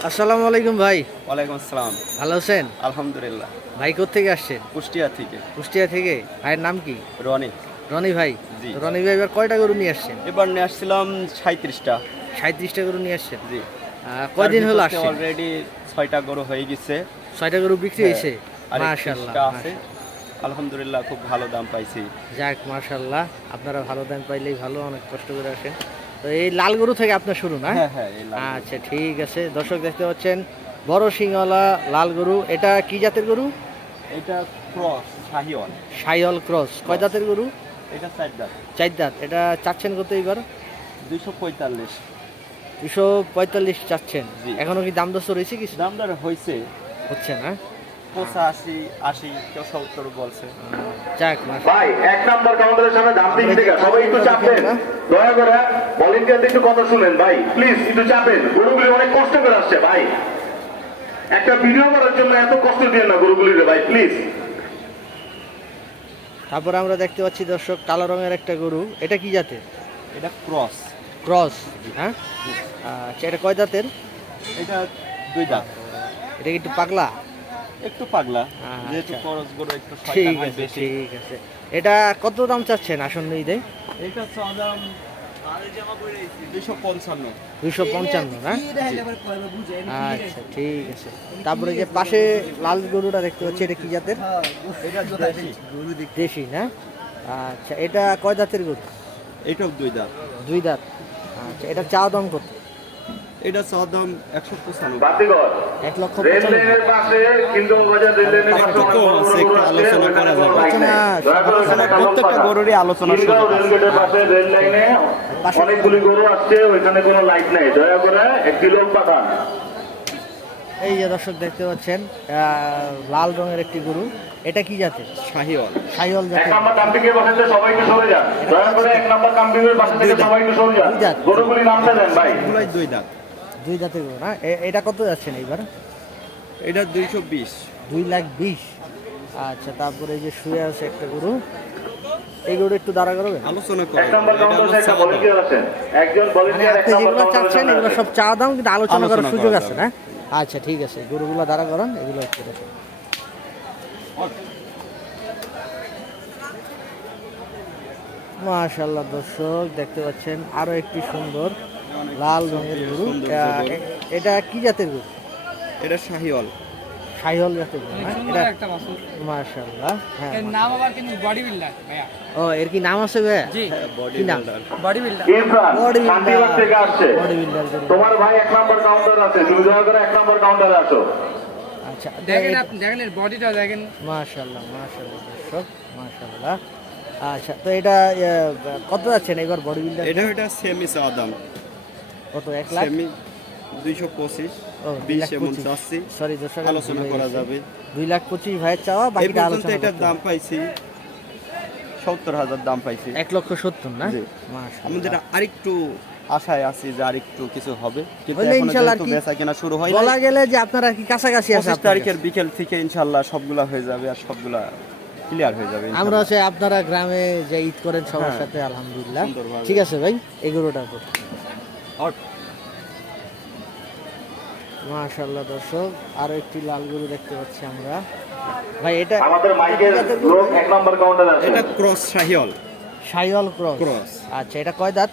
আসসালামু আলাইকুম ভাই। ওয়ালাইকুম আসসালাম। ভালো আছেন? আলহামদুলিল্লাহ। ভাই কোত্থেকে আসছেন? কুষ্টিয়া থেকে। কুষ্টিয়া থেকে। ভাইয়ের নাম কি? রনি। রনি ভাই। জি। তো রনি ভাই এবার কয়টা গরু নিয়ে আসছেন? এবার নিয়ে আসছিলাম 37টা। 37টা গরু নিয়ে আসছেন। জি। কয়দিন হলো আসছেন? অলরেডি 6টা গরু হয়ে গেছে। 6টা গরু বিক্রি হয়েছে? আর মাশাআল্লাহ। 30টা আছে। আলহামদুলিল্লাহ খুব ভালো দাম পাইছি। যাক মাশাআল্লাহ, আপনারা ভালো দাম পাইলেই ভালো, অনেক কষ্ট করে আসেন। তো এই লাল গরু থেকে আপনার শুরু না? হ্যাঁ হ্যাঁ এই লাল গরু। আচ্ছা ঠিক আছে। দর্শক দেখতে পাচ্ছেন বড় সিংওয়ালা লাল গরু। এটা কি জাতের গরু? এটা ক্রস শাহিওয়াল। সাইওয়াল ক্রস। কয় দাঁতের গরু? এটা 4 দাঁত। 4 দাঁত। এটা চাচ্ছেন কত এবার? 245। 245 চাচ্ছেন। জি। এখনো কি দাম দর রয়েছে কিছু? দাম দর হইছে হচ্ছে না? 85, 80, কেউ 70 বলছে। যাক ভাই এক নাম্বার কাউন্টারের সামনে দাম দিন থেকে সবাই একটু চাপেন, দয়া করে ভলেন্টিয়ারদের একটু কথা শুনেন ভাই, প্লিজ একটু চাপেন। গরুগুলি অনেক কষ্ট করে আসছে ভাই, একটা ভিডিও করার জন্য এত কষ্ট দিয়ে না গরুগুলিরে ভাই, প্লিজ। তারপরে আমরা দেখতে পাচ্ছি দর্শক কালো রঙের একটা গরু। এটা কি জাতের? এটা ক্রস। ক্রস। হ্যাঁ, আচ্ছা এটা কয় দাঁতের? এটা 2 দাঁত। এটা কি একটু পাগলা? একটু পাগলা, আচ্ছা। যেহেতু খরচ গরু একটু ঠিক শয়তান হয় আছে বেশি। ঠিক আছে। এটা কত দাম চাচ্ছেন আসন্ন ঈদে? এটা চাঁদাম 255। 255 না? আচ্ছা ঠিক আছে। তারপরে যে পাশে লাল গরুটা দেখতে পাচ্ছি, এটা কি জাতের? এটা দেশি। দেশি না? আচ্ছা এটা কয় দাঁতের গরু? এটাও 2 দাঁত। 2 দাঁত। আচ্ছা এটা চা দাম কত? এটা চাঁদাম 195। বাতিগর 1,95,000। রেল লাইনের পাশে কিন্তু বাজার রেল লাইনের পাশে একটু কম আছে, একটু আলোচনা করা যাবে। প্রত্যেকটা গরুরই আলোচনা শুরু রেল আছে। গেটের পাশে রেল লাইনে অনেকগুলি গরু আসছে, ওইখানে কোনো লাইট নেই, দয়া করে একটি লোক পাঠান। এই যে দর্শক দেখতে পাচ্ছেন লাল রঙের একটি গরু। এটা কি জাতের? শাহিওয়াল। সাইওয়াল এক জাতের। নাম্বার কাম্পিংয়ের পাশে থেকে সবাই একটু সরে যান, দয়া করে এক নাম্বার কাম্পিংয়ের পাশে থেকে সবাই একটু সরে যান, গরুগুলি নামতে দেন ভাই। এগুলাই 2 দাঁত। 2 দাঁতের গরু না? এটা কত যাচ্ছেন এইবার? এটা 220। 2,20,000। আচ্ছা তারপরে এই যে শুয়ে আছে একটা গরু। এই গরু একটু দাঁড়া করবে? আলোচনা করে এক নাম্বার কাউন্টারে একটা ভলেন্টিয়ার আছেন, একজন মানে ভলেন্টিয়ার এক আপনি নাম্বার যেগুলো চাচ্ছেন কাউন্টারে এগুলো সব চা দাম, কিন্তু আলোচনা করার আলোচনা সুযোগ করা আছে যাবে। না? আচ্ছা ঠিক আছে, গরুগুলো দাঁড়া করান, এগুলো একটু দেখেন। মাশাআল্লাহ দর্শক দেখতে পাচ্ছেন আরো একটি সুন্দর লাল রঙের গরু। সুন্দর গরু। এটা কি জাতের গরু? এটা শাহিওয়াল। সাইহল জাতের গরু না? সুন্দর এটা একটা বাছুর। মাশাআল্লাহ। হ্যাঁ এর নাম আবার কিন্তু বডি বিল্ডার ভাইয়া। ও এর কি নাম আছে ভাইয়া? জি, বডি কি নাম? Builder. Body builder. Irfan body Shantibagh থেকে আসছে, বডি বিল্ডার গরু। তোমার ভাই এক নাম্বার কাউন্টার আছে, তুমি দয়া করে এক নাম্বার কাউন্টারে আসো। আচ্ছা দেখেন আপনি, দেখেন এর বডিটা দেখেন। মাশাআল্লাহ মাশাআল্লাহ দর্শক মাশাআল্লাহ। আচ্ছা তো এটা কত যাচ্ছেন এবার বডি বিল্ডার? এটা সেমি চাঁদাম। কত? 1 লাখ? সেমি 225। ও 20 এমন চাচ্ছি। সরি দর্শক আলোচনা করা যাবে। 2,25,000 ভাইয়ের চাওয়া, এই বাকিটা পর্যন্ত আলোচনা এটার করতে দাম হবে। পাইছি 70,000 দাম পাইছি। 1,70,000 না? জি। মাশাআল্লাহ। আমাদের আরেকটু আশায় আছি যে আরেকটু কিছু হবে, কিন্তু হইলে এখনো ইনশাআল্লাহ যেহেতু কি বেচা কেনা শুরু হয় বলা না। গেলে যে আপনারা কি কাছাকাছি আছে 25 আপনার তারিখের কাছে? বিকেল থেকে ইনশাআল্লাহ সবগুলা হয়ে যাবে আর সবগুলা ক্লিয়ার হয়ে যাবে আমরা ইনশাআল্লাহ। হচ্ছে আপনারা গ্রামে যে ঈদ করেন সবার হ্যাঁ। সাথে, আলহামদুলিল্লাহ। সুন্দরভাবে। ঠিক আছে ভাই, এই গরুটা মাশাআল্লাহ দর্শক আরো একটি লাল গরু দেখতে পাচ্ছি আমরা। ভাই এটা আমাদের মাইকের লোক এক নাম্বার কাউন্টারে আছে। এটা cross Sahiwal. Sahiwal cross. Cross. আচ্ছা এটা কয় দাঁত?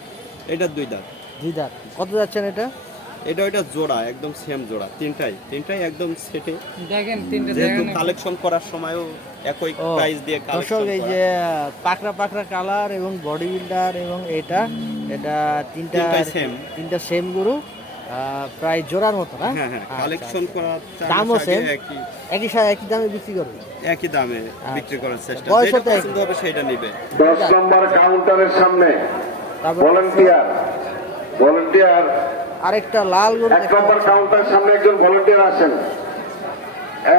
এটা 2 দাঁত। 2 দাঁত। কত যাচ্ছেন এটা? এটা জোড়া, একদম সেম জোড়া, তিনটাই একদম সেটে। দেখেন তিনটে যেহেতু দেখেন। কালেকশন করার সময়ও একই ও, প্রাইস দিয়ে দর্শক কালেকশন এই যে পাকড়া পাকড়া কালার এবং বডি বিল্ডার এবং এটা তিনটাই same। তিনটা সেম গরু, প্রায় জোড়ার মতো না? হ্যাঁ হ্যাঁ, আচ্ছা, কালেকশন আচ্ছা। করা দামও same? একই একই দামে বিক্রি করবে? একই দামে বিক্রি করার চেষ্টা, বয়স যেটা তো একই। পছন্দ হবে সেটা নিবে। 10 নাম্বার কাউন্টারের সামনে তারপর ভলেন্টিয়ার আরেকটা লাল গরু এক দেখতে নম্বর পাচ্ছি। কাউন্টারের সামনে একজন ভলেন্টিয়ার আসেন,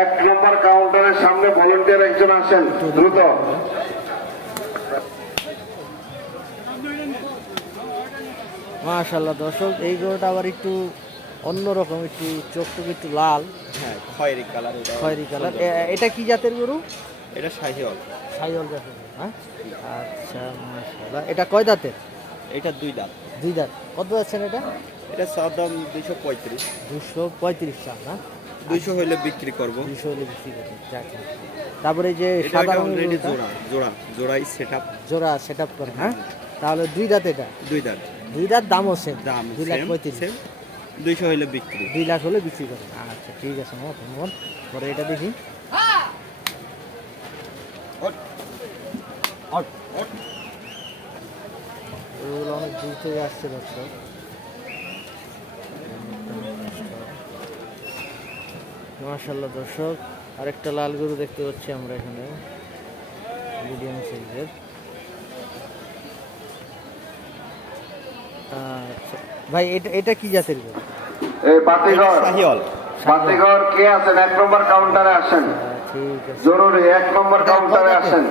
এক নম্বর কাউন্টারের সামনে ভলেন্টিয়ার একজন আসেন দ্রুত। মাশাআল্লাহ দর্শক এই গরুটা আবার একটু অন্যরকম, একটু চোখটুক একটু লাল হ্যাঁ, খয়েরি কালার। এটা খয়েরি কালার। সুন্দর। এটা কি জাতের গরু? এটা শাহিওয়াল। সাইওয়াল জাতের গরু, হ্যাঁ? আচ্ছা মাশাআল্লাহ। এটা কয় দাঁতের? এটা 2 দাঁত। 2 দাঁত। কত যাচ্ছেন এটা? এটা চাওয়া দাম 235। 235 চা না? 200 হইলে বিক্রি করব। 200 হলে বিক্রি করবেন, যাক। তারপরে এই যে এটা সাদা রঙের অলরেডি গরুটা, জোড়াই সেটআপ। জোড়া সেট আপ করে, হ্যাঁ? তাহলে দুই দাঁত এটা, দুই দাঁত। দুই দাঁত দামও সেম, দাম 2,35,000। সেম। 200 হইলে বিক্রি। 2 লাখ হলে বিক্রি করবেন। আচ্ছা ঠিক আছে, আমার ধন্যবাদ। পরে এটা দেখি। এগুলো অনেক দূর থেকে আসছে দর্শক। মাশাআল্লাহ দর্শক, আরেকটা লাল গরু দেখতে পাচ্ছি আমরা এখানে, মিডিয়াম সাইজের। আচ্ছা ভাই, এটা কি জাতের গরু? এই পাতিঘর শাহিওয়াল। পাতিঘর কে আছেন? 1 নম্বর কাউন্টারে আসেন, ঠিক আছে, জরুরি 1 নম্বর কাউন্টারে আসেন।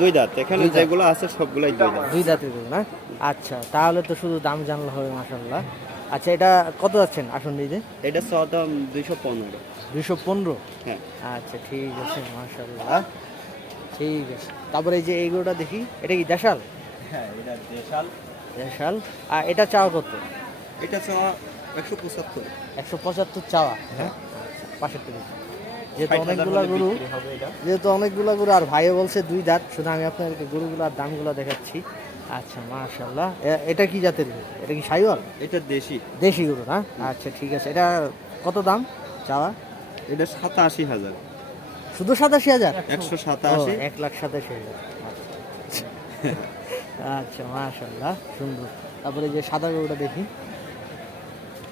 দুই দাঁত। এখানে দুই দাঁত। যেগুলো আছে সবগুলাই দুই দাঁত। দুই দাঁতের গরু না? আচ্ছা, তাহলে তো শুধু দাম জানলে হবে। মাশাআল্লাহ। আচ্ছা, এটা কত যাচ্ছেন আসুন দিদি? এটা চাওয়া দাম 215। 215? হ্যাঁ। আচ্ছা ঠিক আছে, মাশাআল্লাহ, ঠিক আছে। তারপরে এই যে এই গরুটা দেখি, এটা কি দেশাল? হ্যাঁ, এটা দেশাল। দেশাল। আর এটা চাওয়া কত? এটা চাওয়া 175। 175 চাওয়া, হ্যাঁ? আচ্ছা, পাশের থেকে যেহেতু 60,000 অনেকগুলা হলে গরু, বিক্রি হবে এটা। যেহেতু অনেকগুলা গরু আর ভাইও বলছে দুই দাঁত, শুধু আমি আপনাদেরকে গরুগুলার দামগুলো দেখাচ্ছি। আচ্ছা মাশাআল্লাহ। এটা কি জাতের গরু? এটা কি শাহিওয়াল? এটা দেশি। দেশি গরু না? আচ্ছা ঠিক আছে। এটা কত দাম চাওয়া? এটা 87,000। শুধু 87,000? 187। 1,87,000। আচ্ছা মাশাআল্লাহ, সুন্দর। তারপরে যে সাদা গরুটা দেখি,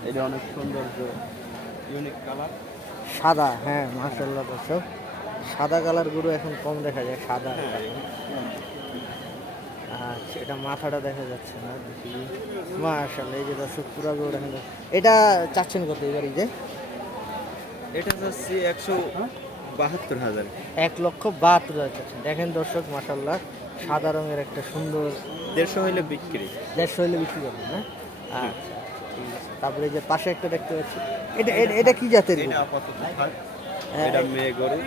এটা অনেক সুন্দর, ইউনিক কালার। সাদা, হ্যাঁ মাশাআল্লাহ দর্শক, সাদা কালার গরু এখন কম দেখা যায়, সাদা। আচ্ছা, এটা মাথাটা দেখা যাচ্ছে না, দেখি। মাশাআল্লাহ, এই যে দর্শক পুরা গরু দেখা যাচ্ছে। এটা চাচ্ছেন কত এবার? এই যে এটা যাচ্ছে 172,000। 1,72,000 চাচ্ছেন। দেখেন দর্শক, মাশাআল্লাহ, সাদা রঙের একটা সুন্দর। 150 হইলে বিক্রি। 150 হলে বিক্রি করবেন না? আচ্ছা ঠিক আছে। তারপরে এই যে পাশে একটা দেখতে পাচ্ছি, এটা কি জাতের গরু? এটা আপাতত থাক। হ্যাঁ, এটা মেয়ে গরু।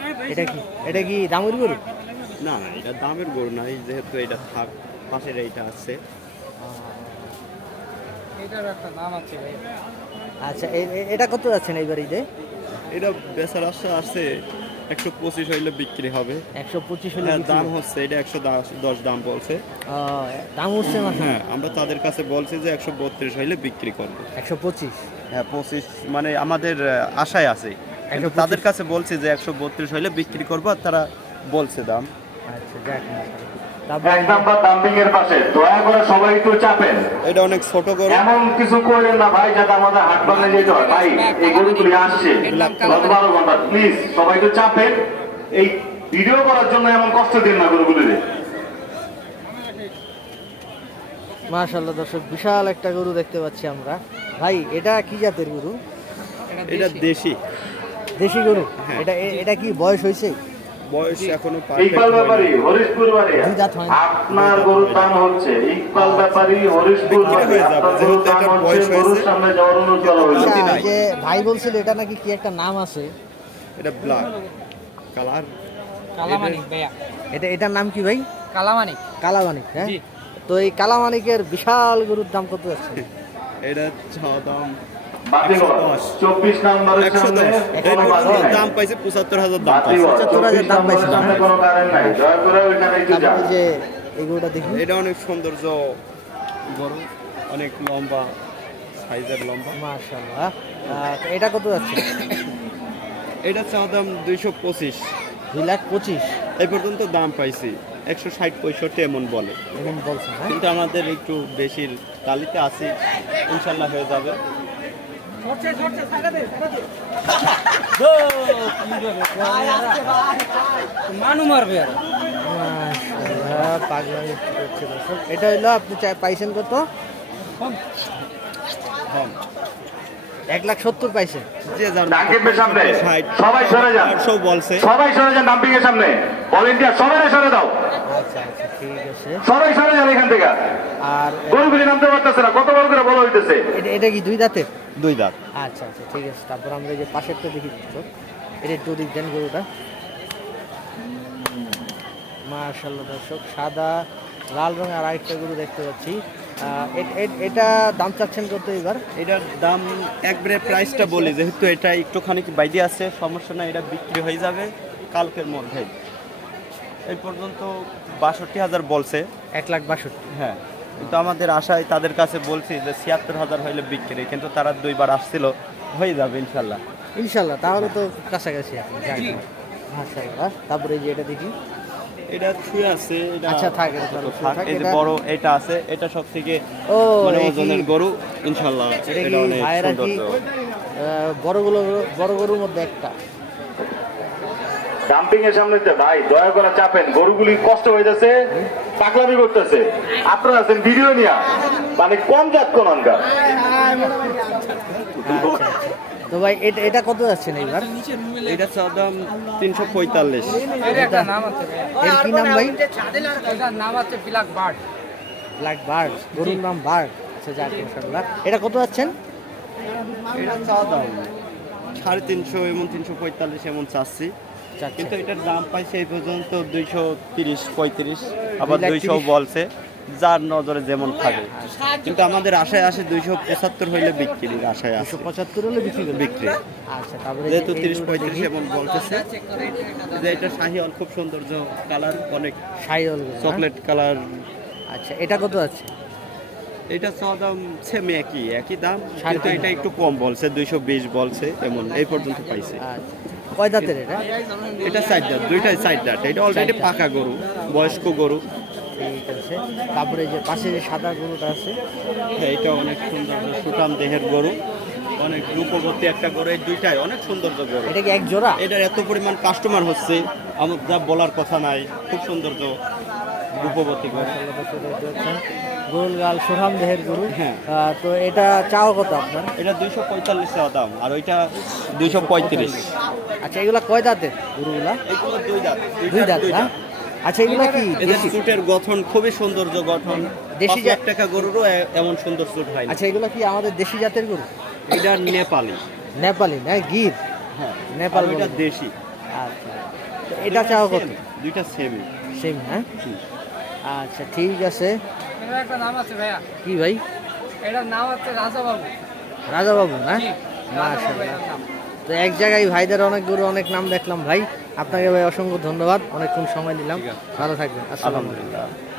এটা কি দামের গরু? না, এটা দামের গরু নাই, যেহেতু এটা থাক। পাশের এইটা আছে। এটার একটা নাম আছে ভাই। আচ্ছা, এটা কত যাচ্ছেন এইবার? এই যে এটা বেচার আশা আছে, 125 হইলে বিক্রি হবে। 125 হলে হ্যাঁ, বিক্রি দাম করবেন। হচ্ছে, এটা 110 দাম বলছে। দাম উঠছে মাসে? হ্যাঁ, আমরা তাদের কাছে বলছি যে 132 হইলে বিক্রি করব। 125? হ্যাঁ, 25 মানে আমাদের আশায় আছে, কিন্তু 125 তাদের কাছে বলছি যে 132 হইলে বিক্রি করব, আর তারা বলছে দাম। আচ্ছা যাক, তারপরে 1 নম্বর ডাম্পিং এর পাশে দয়া করে সবাই একটু চাপেন। এটা অনেক ছোট গরু। এমন কিছু করেন না ভাই, যাতে আমাদের হাট বাংলা যেতে হয়। ভাই, এই গরুগুলি আসছে 10-12 ঘন্টা, প্লিজ সবাই একটু চাপেন। এই ভিডিও করার জন্য এমন কষ্ট দিন না গরুগুলিরে। মাশাআল্লাহ দর্শক, বিশাল একটা গরু দেখতে পাচ্ছি আমরা। ভাই, এটা কি জাতের গরু? এটা দেশি। দেশি গরু? হ্যাঁ। এটা কি বয়স হয়েছে? বয়স এখনো ইকবাল ব্যাপারী, পারফেক্ট। হরিশপুর বাড়ি। দুই দাঁত হয়নি? আপনার গরুর দাম হচ্ছে ইকবাল ব্যাপারী, হরিশপুর বাড়ি। হয়ে যাবে, আপনার গরুর যেহেতু দাম এটার হচ্ছে, বয়স গরুর হয়েছে। সামনে যাওয়ার অনুরোধ করা হয়েছে। আচ্ছা, নাই। যে ভাই বলছিল এটা নাকি কি একটা নাম আছে? এটা ব্ল্যাক কালার। কালামানিক ভাইয়া। এটার নাম কি ভাই? কালামানিক। কালামানিক, হ্যাঁ? জি। তো এই কালামানিকের বিশাল গরুর দাম কত যাচ্ছে? এটা চাওয়া দাম বাতিঘর 24 নম্বরের সামনে 110। কোনো বাতি নাই। দাম পাইছে 75,000 দাম পাইছে। বাতিঘর 75,000 দাম 24 পাইছে নম্বরের না? সামনে কোনো কারেন্ট নাই, দয়া করে ওইখানে একটু যান। তারপরে যে এই গরুটা দেখি, এটা অনেক সৌন্দর্য গরু, অনেক লম্বা, সাইজের লম্বা। মাশাআল্লাহ। এটা কত যাচ্ছে? এটা চাওয়া দাম 225। 2,25,000 এই পর্যন্ত দাম পাইছি 160-65 এমন বলে, এখন বলছে, হ্যাঁ? কিন্তু আমাদের একটু বেশির তালিতে আছি, ইনশাল্লাহ হয়ে যাবে। মানু মারবে আর। মাশাআল্লাহ, পাগলামি করছে দর্শক। এটা হলো আপনি পাইছেন কত? হ্যাঁ, 1,70,000 পাইছেন? যে যার ডাম্পিংয়ের সামনে 60, সবাই সরে যান, 800 বলছে। সবাই সরে যান ডাম্পিং এর সামনে। ভলেন্টিয়ার সবাই সরে দাও, আচ্ছা আচ্ছা ঠিক আছে। সবাই সরে যান এখান থেকে। আর গরুগুলি নামতে পারতেছে না, কত বড় করে বলা হইতেছে। এটা কি দুই দাঁতের? দুই দাঁত। আচ্ছা আচ্ছা ঠিক আছে। তারপর আমরা এই যে পাশেরটা দেখি দর্শক, এটা একটু দিক দেন গরুটা। মাশাআল্লাহ দর্শক, সাদা লাল রঙের আরেকটা গরু দেখতে পাচ্ছি। এটা দাম চাচ্ছেন কত এবার? এটার দাম একবারে প্রাইসটা বলি, যেহেতু এটা একটুখানি বাইরে আছে, সমস্যা না, এটা বিক্রি হয়ে যাবে কালকের মধ্যেই। এই পর্যন্ত 62,000 বলছে। 1,62,000। হ্যাঁ, কিন্তু আমাদের আশায় তাদের কাছে বলছি যে 76,000 হইলে বিক্রি, কিন্তু তারা 2বার আসছিল, হয়ে যাবে ইনশাল্লাহ। ইনশাল্লাহ, তাহলে তো কাছাকাছি আপনি। মাশাআল্লাহ। তারপরে এই যে এটা দেখি, এটা ছুঁয়ে আছে, এটা আচ্ছা, থাক, এটা থাক। থাক, এই যে এটা- বড় এটা আছে, এটা সব থেকে ও, মানে এই কি- ওজনের গরু ইনশাল্লাহ। এটা কি এটা অনেক ভাইয়েরা কি সুন্দর। বড় গরুর মধ্যে একটা? ডাম্পিং এর সামনে তো ভাই দয়া করে চাপেন, গরুগুলি কষ্ট হয়ে যাচ্ছে, পাগলামি করতেছে। আপনারা আছেন ভিডিও নিয়া, মানে কম জাত কোন আনকার। আচ্ছা। তো ভাই এটা কত যাচ্ছেন এইবার? এটা চাওয়া দাম 345। এর একটা নাম আছে ভাইয়া। এর কি নাম ভাই? এটার নাম আছে ব্ল্যাক বার্ড। ব্ল্যাক বার্ড, গরুর নাম বার্ড। আচ্ছা, যাক, মাশাআল্লাহ। এটা কত যাচ্ছেন? এটা চাওয়া দাম 350 এমন 345 এমন চাচ্ছি, কিন্তু এটার দাম পাইছে এই পর্যন্ত 230-35, আবার 200 বলছে, যার নজরে যেমন থাকে। কিন্তু আমাদের আশায় আসে 275 হইলে বিক্রির আশায় আছে। 175 হলে বিক্রি করবেন? বিক্রি আচ্ছা, তারপরে যেহেতু এই গরুটা 30-35 দেখি। এমন বলতেছে, যে এটা শাহিওয়াল, খুব সৌন্দর্য, কালার অনেক শাহিওয়াল গরু, হ্যাঁ? Chocolate colour. আচ্ছা, এটা কত আছে? এটা চাওয়া দাম সেম একই দাম, সাড়ে কিন্তু তিন এটা একটু কম বলছে, 220 বলছে, এমন এই পর্যন্ত পাইছে। আচ্ছা, কয় দাঁতের এটা? এটা 4 দাঁত, দুইটাই 4 দাঁত। এটা অলরেডি পাকা গরু, বয়স্ক গরু। ঠিক আছে। তারপরে যে পাশে যে সাদা গরুটা আছে, হ্যাঁ, এটা অনেক সুন্দর সুঠাম দেহের গরু, অনেক রূপবতী একটা গরু। এই দুইটাই অনেক সৌন্দর্য গরু। এটা কি এক জোড়া? এটার এত পরিমাণ কাস্টমার হচ্ছে, আমার যা বলার কথা নাই, খুব সৌন্দর্য রূপবতী গরু। গোলগাল সোহাম দেহের গরু। হ্যাঁ। তো এটা চাও কত আপনার? এটা 245 টাকা দাম, আর ওইটা 235। আচ্ছা, এগুলা কয় দাঁতের গরুগুলা? এইগুলো 2 দাঁত। দুই দাঁত, দুই না? দাঁত। আচ্ছা, এগুলা কি এদের দেশি? চুটের গঠন খুবই সৌন্দর্য গঠন, দেশি 5 লাখ টাকা গরুরও এমন সুন্দর চুট হয় না। আচ্ছা, এগুলা কি আমাদের দেশি জাতের গরু? এটা নেপালি। নেপালি না, গির? হ্যাঁ, নেপাল আর ওইটা বলে। দেশি। আচ্ছা, তো এটা চাও কত? দুইটা সেম। সেম, হ্যাঁ? আচ্ছা, ঠিক আছে। এর একটা নাম আছে ভাইয়া। কি ভাই? এটার নাম হচ্ছে রাজা বাবু। রাজা বাবু, না? জি, রাজা বাবু মাশাআল্লাহ। এটার নাম। তো এক জায়গায় ভাইদের অনেক গরু, অনেক নাম দেখলাম ভাই। আপনাকে ভাই অসংখ্য ধন্যবাদ, অনেকক্ষণ সময় দিলাম। ঠিক আছে। ভালো থাকবেন। আসসালামু আলাইকুম। আলহামদুলিল্লাহ।